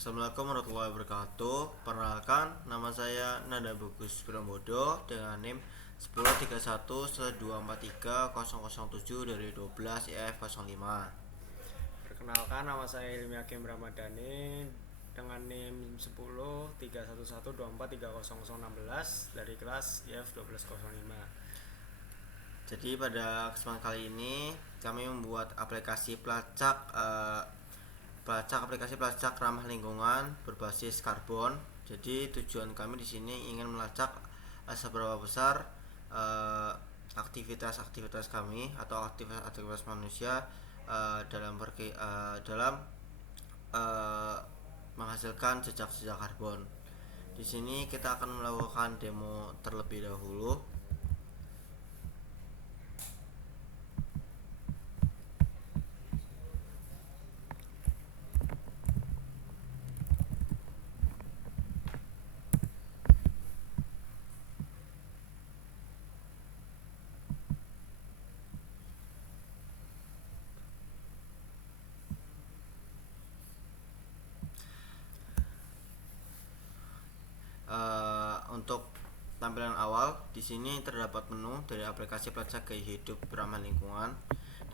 Assalamualaikum warahmatullahi wabarakatuh. Perkenalkan, nama saya Nanda Bagus Pramodo dengan NIM 103112430007 dari 12 EF05. Perkenalkan, nama saya Ilmi Hakim Ramadhani dengan NIM 103112430016 dari kelas IF 1205. Jadi pada kesempatan kali ini kami membuat aplikasi aplikasi pelacak ramah lingkungan berbasis karbon. Jadi tujuan kami di sini ingin melacak seberapa besar aktivitas kami atau aktivitas manusia dalam menghasilkan jejak karbon. Di sini kita akan melakukan demo terlebih dahulu. Untuk tampilan awal, di sini terdapat menu dari aplikasi pelacak gaya hidup ramah lingkungan.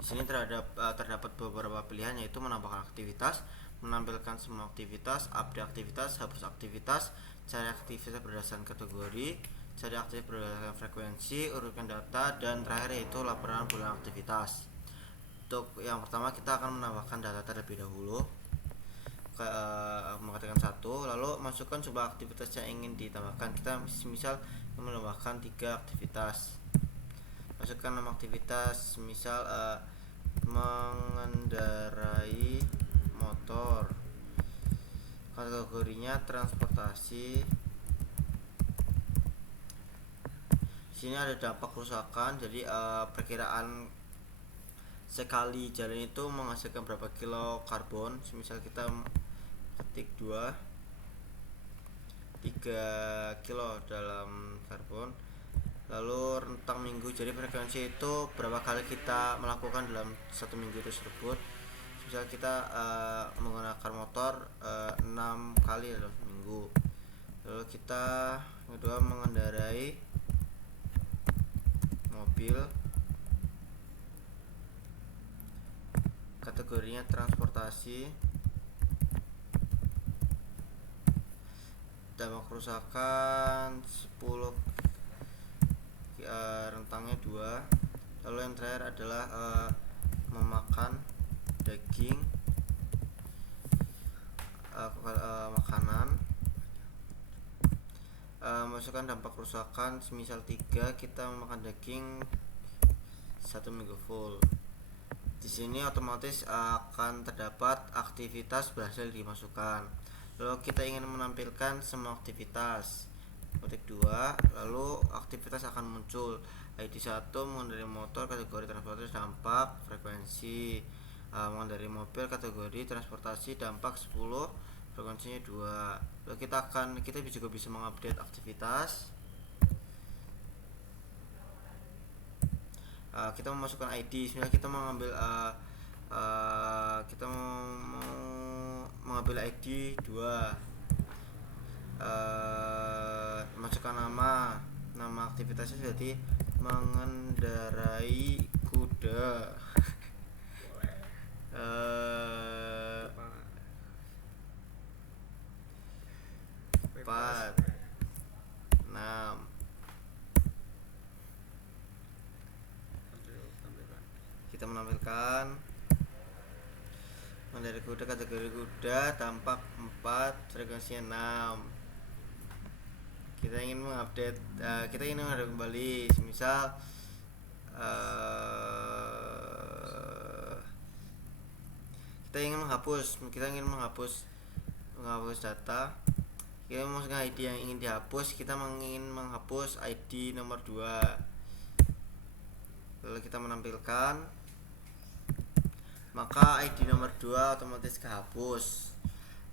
Di sini terdapat beberapa pilihan, yaitu menambahkan aktivitas, menampilkan semua aktivitas, update aktivitas, hapus aktivitas, cari aktivitas berdasarkan kategori, cari aktivitas berdasarkan frekuensi, urutkan data, dan terakhir yaitu laporan bulan aktivitas. Untuk yang pertama, kita akan menambahkan data terlebih dahulu. Mengatakan satu, lalu masukkan jumlah aktivitas yang ingin ditambahkan. Kita misal menambahkan 3 aktivitas. Masukkan nama aktivitas, misal mengendarai motor. Kategorinya transportasi. Di sini ada dampak kerusakan, jadi perkiraan sekali jalan itu menghasilkan berapa kilo karbon. Misal kita ketik 3 kilo dalam karbon. Lalu rentang minggu, jadi frekuensi itu berapa kali kita melakukan dalam satu minggu tersebut. Misal kita menggunakan motor 6 kali dalam minggu. Lalu kita kedua mengendarai mobil, kategorinya transportasi, dampak kerusakan 10, rentangnya 2. Lalu yang terakhir adalah memakan daging, makanan. Masukkan dampak kerusakan, semisal 3, kita memakan daging 1 minggu full. Di sini otomatis akan terdapat aktivitas berhasil dimasukkan. Lalu kita ingin menampilkan semua aktivitas, ketik 2, lalu aktivitas akan muncul. ID 1 mengendarai motor, kategori transportasi, dampak frekuensi. Mengendarai mobil, kategori transportasi, dampak 10, frekuensinya 2. Lalu kita juga bisa mengupdate aktivitas. Kita memasukkan ID. Sebenarnya kita mengambil ID 2. Masukkan nama aktivitasnya, jadi mengendarai kuda. Empat, 6. Kita menampilkan mengendarai kuda, kategori kuda, dampak 4, frekuensinya 6. Kita ingin mengupdate, kita ingin menghadap kembali, misal kita ingin menghapus data. Kita memasukkan ID yang ingin dihapus. Kita ingin menghapus ID nomor 2. Lalu kita menampilkan, maka ID nomor 2 otomatis kehapus.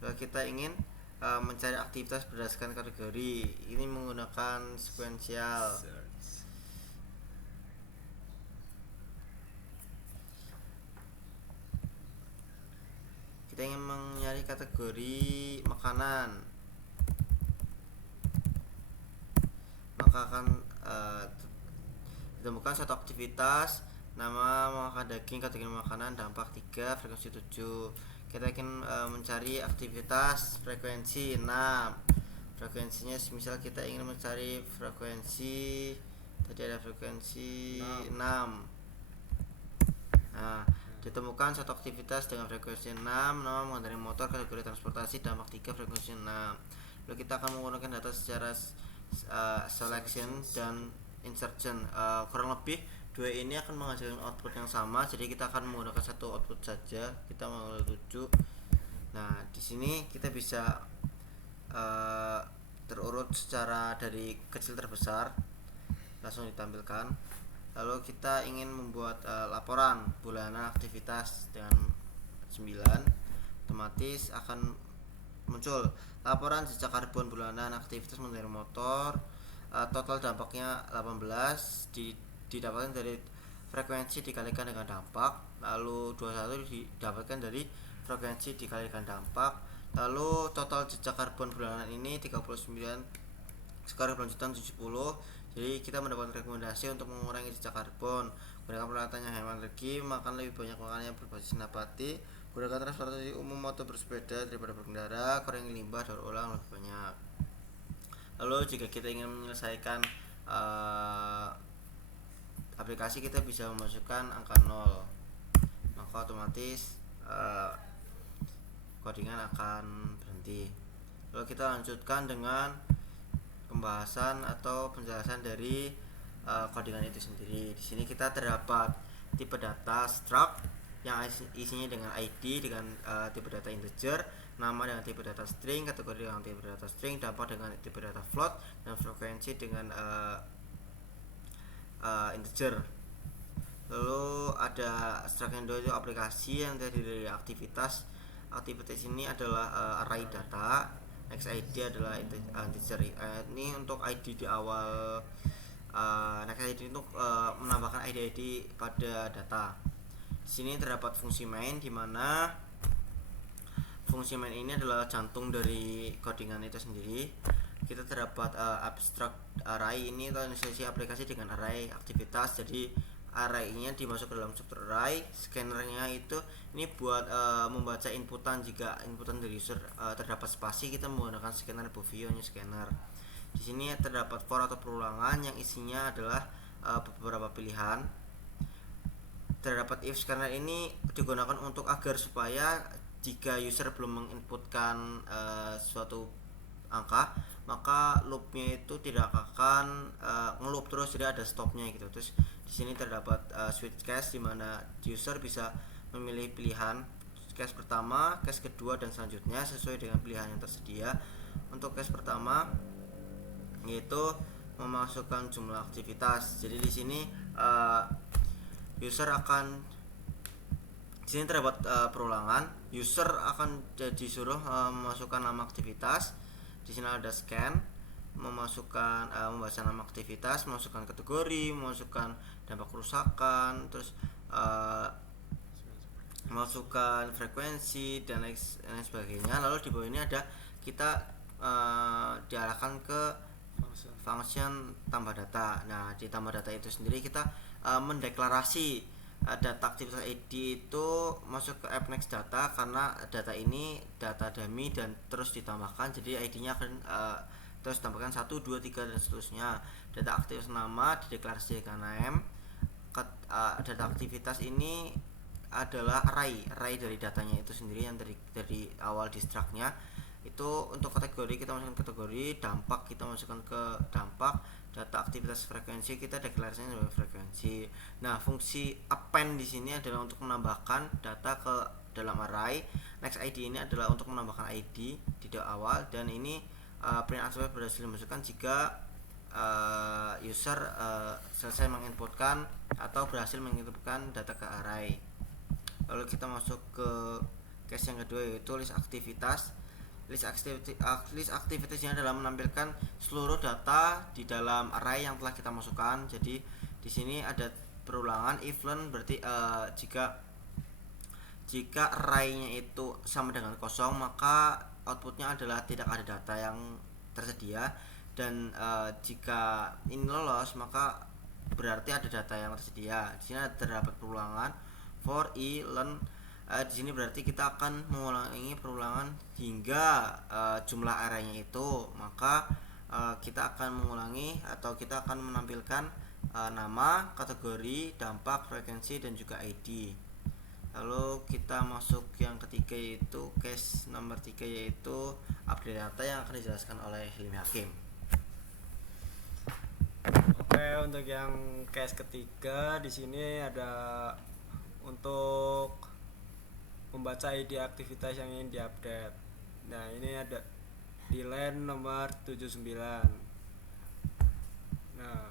Lalu kita ingin mencari aktivitas berdasarkan kategori. Ini menggunakan sequential. kita ingin mencari kategori makanan, maka akan ditemukan satu aktivitas nama makan daging kategori makanan dampak 3 frekuensi 7. Kita ingin mencari aktivitas frekuensi 6. Frekuensinya misal kita ingin mencari frekuensi, tadi ada frekuensi 6. Nah, ditemukan satu aktivitas dengan frekuensi 6 nama mengendarai motor kategori transportasi dampak 3 frekuensi 6. Lalu kita akan menggunakan data secara selection dan insertion. Kurang lebih dua ini akan menghasilkan output yang sama, jadi kita akan menggunakan satu output saja. Kita mau 7. Nah, di sini kita bisa terurut secara dari kecil terbesar, langsung ditampilkan. Lalu kita ingin membuat laporan bulanan aktivitas dengan 9, otomatis akan muncul laporan jejak karbon bulanan aktivitas mengendarai motor. Total dampaknya 18 didapatkan dari frekuensi dikalikan dengan dampak, lalu 21 didapatkan dari frekuensi dikalikan dampak, lalu total jejak karbon bulanan ini 39 skala berlanjutan 70. Jadi kita mendapat rekomendasi untuk mengurangi jejak karbon, gunakan peralatan yang hemat energi, makan lebih banyak makanan yang berbasis nabati, gunakan transportasi umum atau bersepeda daripada berkendara, kurangi limbah daur ulang lebih banyak. Lalu jika kita ingin menyelesaikan aplikasi, kita bisa memasukkan angka 0, maka otomatis codingan akan berhenti. Lalu kita lanjutkan dengan pembahasan atau penjelasan dari codingan itu sendiri. Di sini kita terdapat tipe data struct yang isinya dengan ID dengan tipe data integer, nama dengan tipe data string, kategori dengan tipe data string, dampak dengan tipe data float, dan frekuensi dengan integer. Lalu ada struct yang itu aplikasi yang terdiri dari aktivitas. Aktivitas ini adalah array data. Next ID adalah integer. Ini untuk ID di awal. Next ID untuk menambahkan ID pada data. Di sini terdapat fungsi main, di mana fungsi main ini adalah jantung dari codingan itu sendiri. Kita terdapat abstract array, ini translasi aplikasi dengan array aktivitas. Jadi array-nya dimasuk ke dalam struktur array. Scannernya itu ini buat membaca inputan. Jika inputan dari user terdapat spasi, kita menggunakan scanner Bovio new scanner. Di sini terdapat for atau perulangan yang isinya adalah beberapa pilihan. Terdapat if scanner ini digunakan untuk agar supaya jika user belum menginputkan suatu angka, maka loopnya itu tidak akan ngeloop terus, jadi ada stopnya gitu. Terus di sini terdapat switch case, di mana user bisa memilih pilihan case pertama, case kedua, dan selanjutnya sesuai dengan pilihan yang tersedia. Untuk case pertama yaitu memasukkan jumlah aktivitas. Jadi di sini user akan, di sini terdapat perulangan. User akan disuruh memasukkan nama aktivitas. Di sini ada scan, memasukkan membaca nama aktivitas, memasukkan kategori, memasukkan dampak kerusakan, terus memasukkan frekuensi dan lain sebagainya. Lalu di bawah ini ada kita diarahkan ke function tambah data. Nah, di tambah data itu sendiri kita mendeklarasi data aktivitas ID itu masuk ke app next data, karena data ini data dummy dan terus ditambahkan, jadi ID-nya akan terus tambahkan 1, 2, 3 dan seterusnya. Data aktivitas nama dideklarasikan name. Data aktivitas ini adalah array dari datanya itu sendiri yang dari awal di struct-nya. Itu untuk kategori kita masukkan kategori, dampak kita masukkan ke dampak, data aktivitas frekuensi kita deklarasikan sebagai frekuensi. Nah, fungsi append di sini adalah untuk menambahkan data ke dalam array. Next ID ini adalah untuk menambahkan ID di awal, dan ini print attribute berhasil dimasukkan jika user selesai menginputkan atau berhasil menginputkan data ke array. Lalu kita masuk ke case yang kedua, yaitu list aktivitas. List activities ini adalah menampilkan seluruh data di dalam array yang telah kita masukkan. Jadi di sini ada perulangan if learn, berarti Jika array-nya itu sama dengan kosong, maka outputnya adalah tidak ada data yang tersedia. Dan jika ini lolos, maka berarti ada data yang tersedia. Di sini terdapat perulangan for i learn. Di sini berarti kita akan mengulangi perulangan hingga jumlah array-nya itu. Maka kita akan mengulangi atau kita akan menampilkan nama, kategori, dampak, frekuensi, dan juga ID. Lalu kita masuk yang ketiga, yaitu case nomor 3, yaitu update data yang akan dijelaskan oleh Hilmi Hakim. Oke, untuk yang case ketiga di sini ada untuk membaca ID aktivitas yang ingin diupdate. Nah, ini ada di line nomor 79. Nah,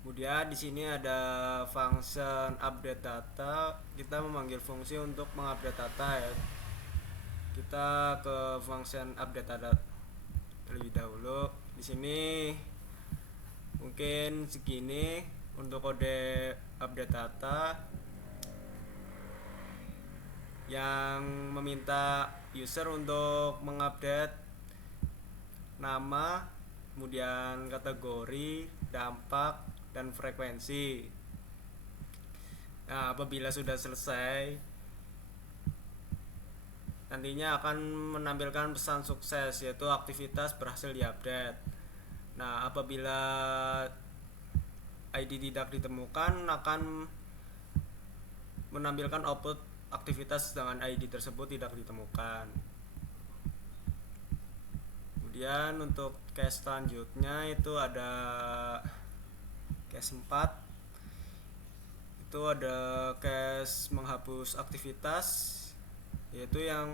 kemudian di sini ada function update data. Kita memanggil fungsi untuk mengupdate data ya. Kita ke function update data terlebih dahulu. Di sini mungkin segini untuk kode update data yang meminta user untuk mengupdate nama, kemudian kategori, dampak, dan frekuensi. Nah, apabila sudah selesai, nantinya akan menampilkan pesan sukses, yaitu aktivitas berhasil diupdate. Nah, apabila ID tidak ditemukan, akan menampilkan output aktivitas dengan ID tersebut tidak ditemukan. Kemudian untuk case selanjutnya itu ada case 4. Itu ada case menghapus aktivitas, yaitu yang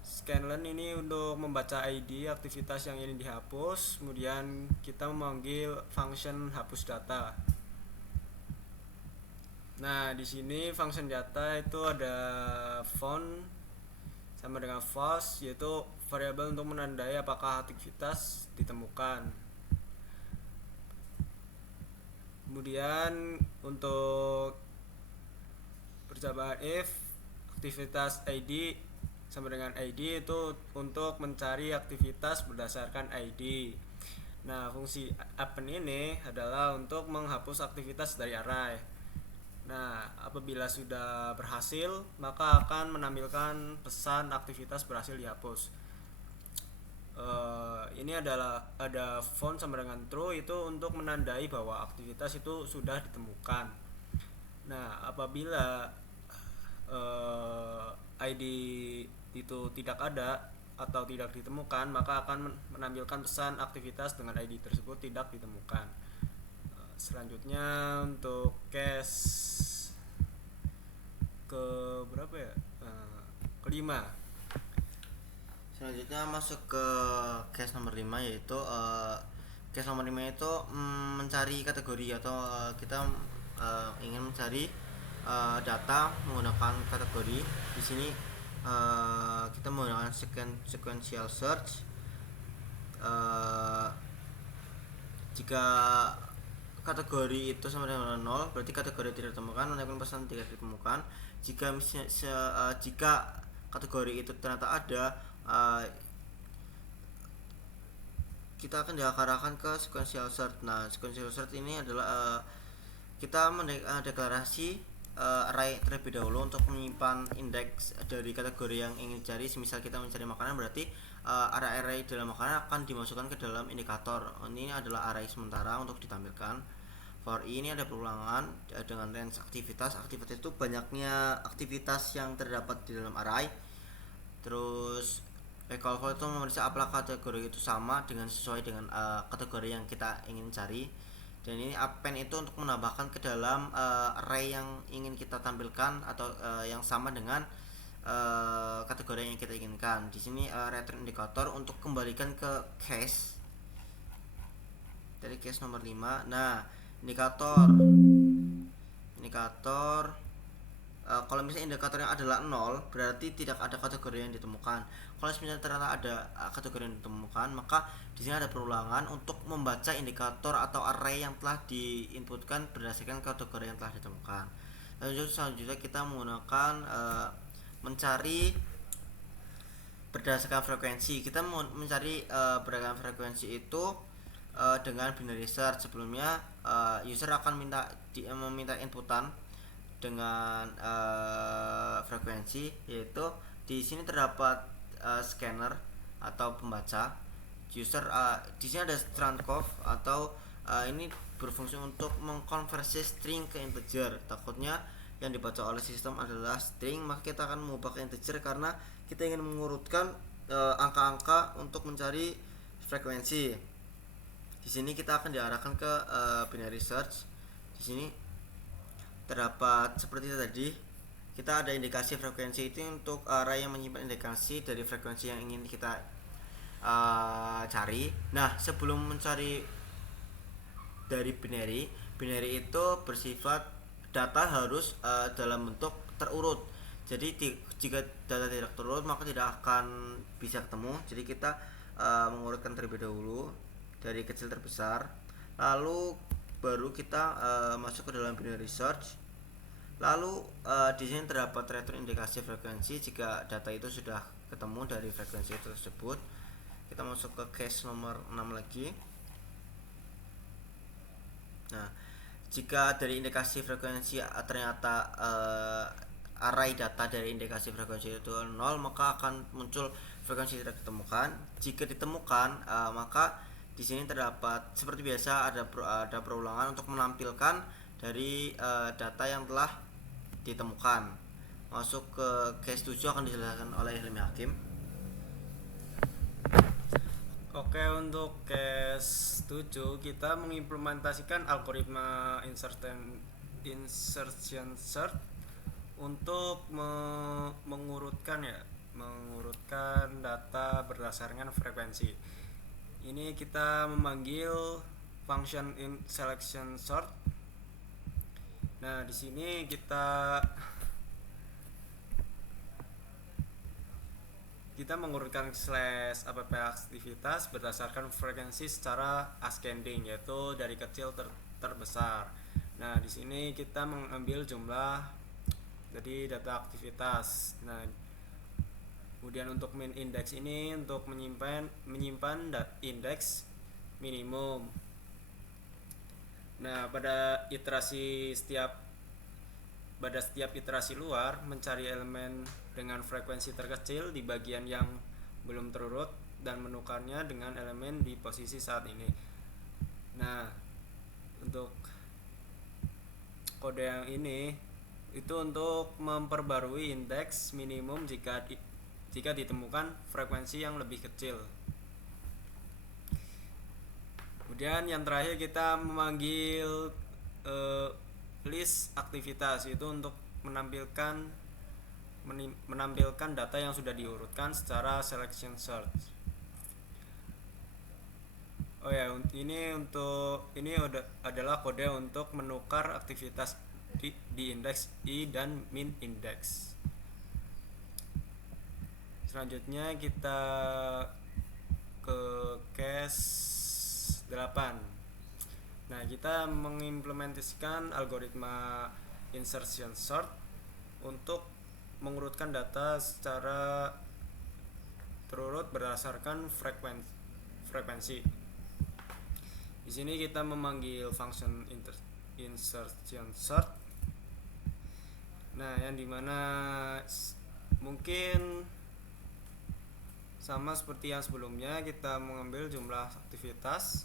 scanline ini untuk membaca ID aktivitas yang ingin dihapus. Kemudian kita memanggil function hapus data. Nah, di sini function data itu ada found sama dengan false, yaitu variabel untuk menandai apakah aktivitas ditemukan. Kemudian untuk percobaan if aktivitas ID sama dengan ID itu untuk mencari aktivitas berdasarkan ID. Nah, fungsi append ini adalah untuk menghapus aktivitas dari array. Nah, apabila sudah berhasil, maka akan menampilkan pesan aktivitas berhasil dihapus. Ini adalah ada found sama dengan true, itu untuk menandai bahwa aktivitas itu sudah ditemukan. Nah, apabila ID itu tidak ada atau tidak ditemukan, maka akan menampilkan pesan aktivitas dengan ID tersebut tidak ditemukan. Selanjutnya untuk case ke berapa ya? Kelima. Selanjutnya masuk ke case nomor 5, yaitu case nomor 5 itu mencari kategori atau kita ingin mencari data menggunakan kategori. Di sini kita menggunakan sequential search. Jika kategori itu sama dengan 0, berarti kategori tidak ditemukan, ataupun pesan tidak ditemukan. Jika kategori itu ternyata ada, kita akan diarahkan ke sequential search. Nah, sequential search ini adalah kita mendeklarasi array terlebih dahulu untuk menyimpan indeks dari kategori yang ingin dicari. Semisal kita mencari makanan, berarti array dalam makanan akan dimasukkan ke dalam indikator. Ini adalah array sementara untuk ditampilkan. For i ini ada perulangan dengan range aktivitas. Aktivitas itu banyaknya aktivitas yang terdapat di dalam array. Terus recall for itu memeriksa apakah kategori itu sama dengan sesuai dengan kategori yang kita ingin cari. Dan ini append itu untuk menambahkan ke dalam array yang ingin kita tampilkan atau yang sama dengan kategori yang kita inginkan. Di sini return indikator untuk kembalikan ke case dari case nomor 5. Nah, indikator kalau misalnya indikatornya adalah 0, berarti tidak ada kategori yang ditemukan. Kalau misalnya ternyata ada kategori yang ditemukan, maka di sini ada perulangan untuk membaca indikator atau array yang telah diinputkan berdasarkan kategori yang telah ditemukan. Selanjutnya kita menggunakan mencari berdasarkan frekuensi. Kita mau mencari berdasarkan frekuensi itu dengan binary search. Sebelumnya user akan meminta inputan dengan frekuensi, yaitu di sini terdapat scanner atau pembaca. Di sini ada strandcov atau ini berfungsi untuk mengkonversi string ke integer. Takutnya yang dibaca oleh sistem adalah string, maka kita akan mengubah ke integer karena kita ingin mengurutkan angka-angka untuk mencari frekuensi. Di sini kita akan diarahkan ke binary search. Di sini terdapat seperti tadi, kita ada indikasi frekuensi itu untuk array yang menyimpan indikasi dari frekuensi yang ingin kita cari. Nah, sebelum mencari dari binary itu bersifat data harus dalam bentuk terurut. Jadi jika data tidak terurut maka tidak akan bisa ketemu. Jadi kita mengurutkan terlebih dahulu dari kecil terbesar, lalu baru kita masuk ke dalam binary search. Lalu di sini terdapat return indikasi frekuensi jika data itu sudah ketemu dari frekuensi tersebut. Kita masuk ke case nomor 6 lagi. Nah, jika dari indikasi frekuensi ternyata array data dari indikasi frekuensi itu 0, maka akan muncul frekuensi tidak ditemukan. Jika ditemukan, maka di sini terdapat seperti biasa ada perulangan untuk menampilkan dari data yang telah ditemukan. Masuk ke case 7 akan dijelaskan oleh Hilmi Hakim. Oke, untuk case 7 kita mengimplementasikan algoritma insertion search untuk mengurutkan data berdasarkan frekuensi. Ini kita memanggil function in selection sort. Nah, di sini kita mengurutkan slash app aktivitas berdasarkan frekuensi secara ascending, yaitu dari kecil terbesar. Nah, di sini kita mengambil jumlah dari data aktivitas. Nah, kemudian untuk min index ini untuk menyimpan indeks minimum. Nah, pada setiap iterasi luar mencari elemen dengan frekuensi terkecil di bagian yang belum terurut dan menukarnya dengan elemen di posisi saat ini. Nah, untuk kode yang ini itu untuk memperbarui indeks minimum jika ditemukan frekuensi yang lebih kecil. Kemudian yang terakhir kita memanggil list aktivitas, itu untuk menampilkan data yang sudah diurutkan secara selection search. Oh ya, ini adalah kode untuk menukar aktivitas di indeks i dan min indeks. Selanjutnya kita ke case 8. Nah, kita mengimplementasikan algoritma insertion sort untuk mengurutkan data secara terurut berdasarkan frekuensi. Di sini kita memanggil function insertion sort. Nah, yang dimana mungkin sama seperti yang sebelumnya, kita mengambil jumlah aktivitas.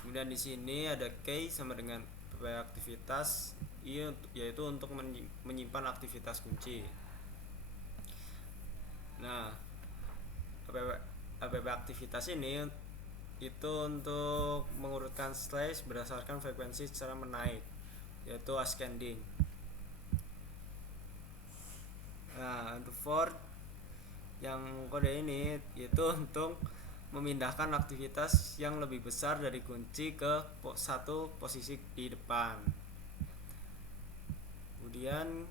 Kemudian di sini ada key sama dengan aktivitas, yaitu untuk menyimpan aktivitas kunci. Nah, aktivitas ini itu untuk mengurutkan slash berdasarkan frekuensi secara menaik, yaitu ascending. Nah, untuk for yang kode ini itu untuk memindahkan aktivitas yang lebih besar dari kunci ke satu posisi di depan. Kemudian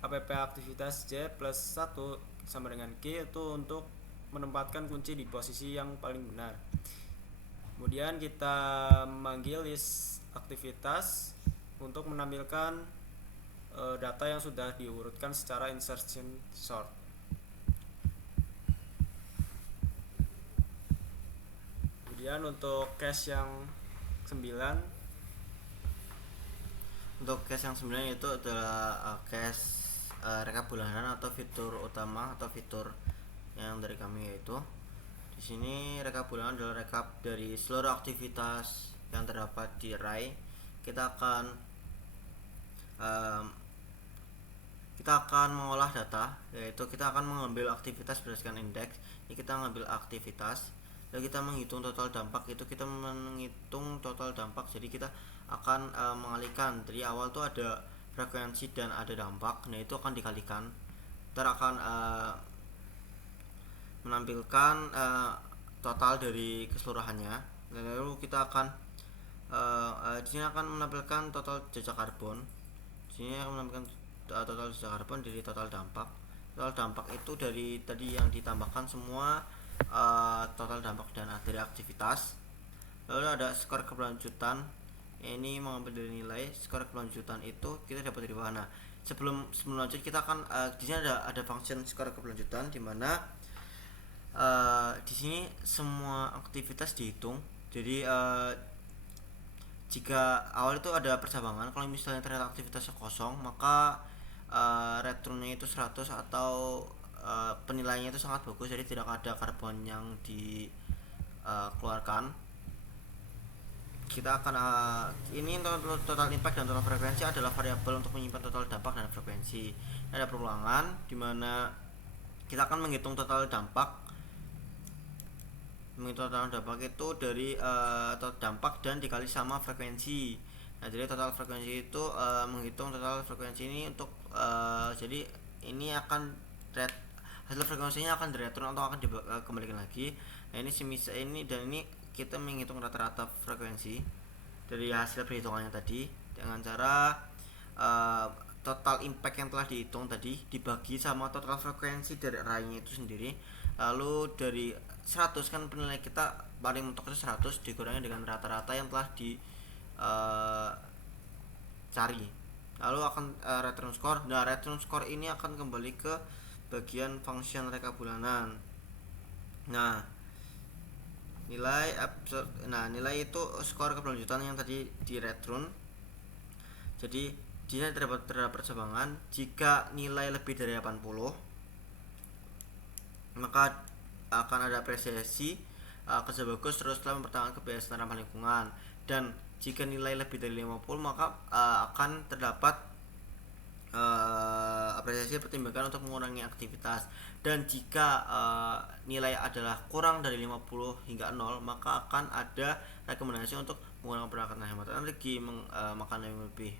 app aktivitas j plus 1 sama dengan key itu untuk menempatkan kunci di posisi yang paling benar. Kemudian kita memanggil list aktivitas untuk menampilkan data yang sudah diurutkan secara insertion sort. Kemudian untuk case yang 9, untuk case yang 9 itu adalah case rekap bulanan atau fitur utama atau fitur yang dari kami, yaitu di sini rekap bulanan adalah rekap dari seluruh aktivitas yang terdapat di array. Kita akan mengolah data, yaitu kita akan mengambil aktivitas berdasarkan indeks. Ini kita mengambil aktivitas, lalu kita menghitung total dampak. Itu kita menghitung total dampak, jadi kita akan mengalihkan dari awal tuh ada frekuensi dan ada dampak. Nah, itu akan dikalikan, ntar akan menampilkan total dari keseluruhannya. Lalu kita akan di sini akan menampilkan total jejak karbon. Di sini akan menampilkan total jejak karbon dari total dampak. Total dampak itu dari tadi yang ditambahkan semua total dampak dan dari aktivitas. Lalu ada skor keberlanjutan. Ini mengambil dari nilai skor keberlanjutan itu kita dapat dari mana? Sebelum lanjut, kita akan di sini ada function skor keberlanjutan, di mana di sini semua aktivitas dihitung. Jadi jika awal itu ada percabangan, kalau misalnya ternyata aktivitasnya kosong, maka returnnya itu 100 atau penilaiannya itu sangat bagus, jadi tidak ada karbon yang dikeluarkan. Kita akan ini total impact dan total frekuensi adalah variabel untuk menyimpan total dampak dan frekuensi. Ada perulangan di mana kita akan menghitung total dampak. Menghitung total dampak itu dari total dampak dan dikali sama frekuensi. Nah, jadi total frekuensi itu menghitung total frekuensi ini untuk jadi ini akan hasil frekuensinya akan direturn atau akan dikembalikan lagi. Nah, ini semisal ini dan ini kita menghitung rata-rata frekuensi dari hasil perhitungannya tadi dengan cara total impact yang telah dihitung tadi dibagi sama total frekuensi dari arraynya itu sendiri. Lalu dari 100 kan penilaian kita paling mentok itu 100 dikurangi dengan rata-rata yang telah dicari. Lalu akan return score. Nah, return score ini akan kembali ke bagian function rekap bulanan. Nah, nilai itu skor keberlanjutan yang tadi di return. Jadi dia terdapat percabangan. Jika nilai lebih dari 80, maka akan ada apresiasi kerja bagus terus telah mempertahankan kebiasaan ramah lingkungan. Dan jika nilai lebih dari 50, maka akan terdapat apresiasi pertimbangan untuk mengurangi aktivitas. Dan jika nilai adalah kurang dari 50 hingga 0, maka akan ada rekomendasi untuk menggunakan peralatan hemat energi, makanan yang lebih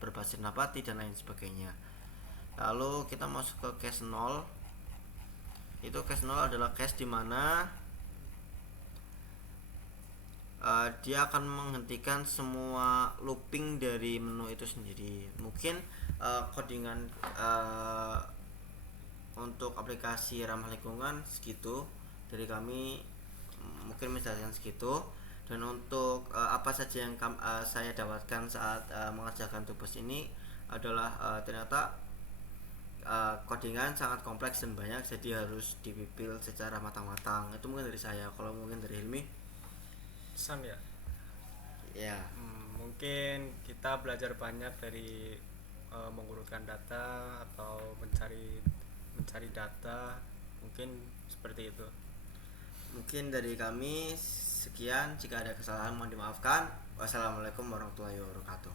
berbasis nabati dan lain sebagainya. Lalu kita masuk ke case 0. Itu case 0 adalah case dimana dia akan menghentikan semua looping dari menu itu sendiri. Mungkin codingan untuk aplikasi ramah lingkungan segitu dari kami, mungkin menjelaskan segitu. Dan untuk apa saja yang saya dapatkan saat mengerjakan tugas ini adalah ternyata codingan sangat kompleks dan banyak, jadi harus dipipil secara matang-matang. Itu mungkin dari saya. Kalau mungkin dari Hilmi, pesan ya. ya Mungkin kita belajar banyak dari mengurutkan data atau mencari data, mungkin seperti itu. mungkin dari kami sekian. Jika ada kesalahan mohon dimaafkan. Wassalamualaikum warahmatullahi wabarakatuh.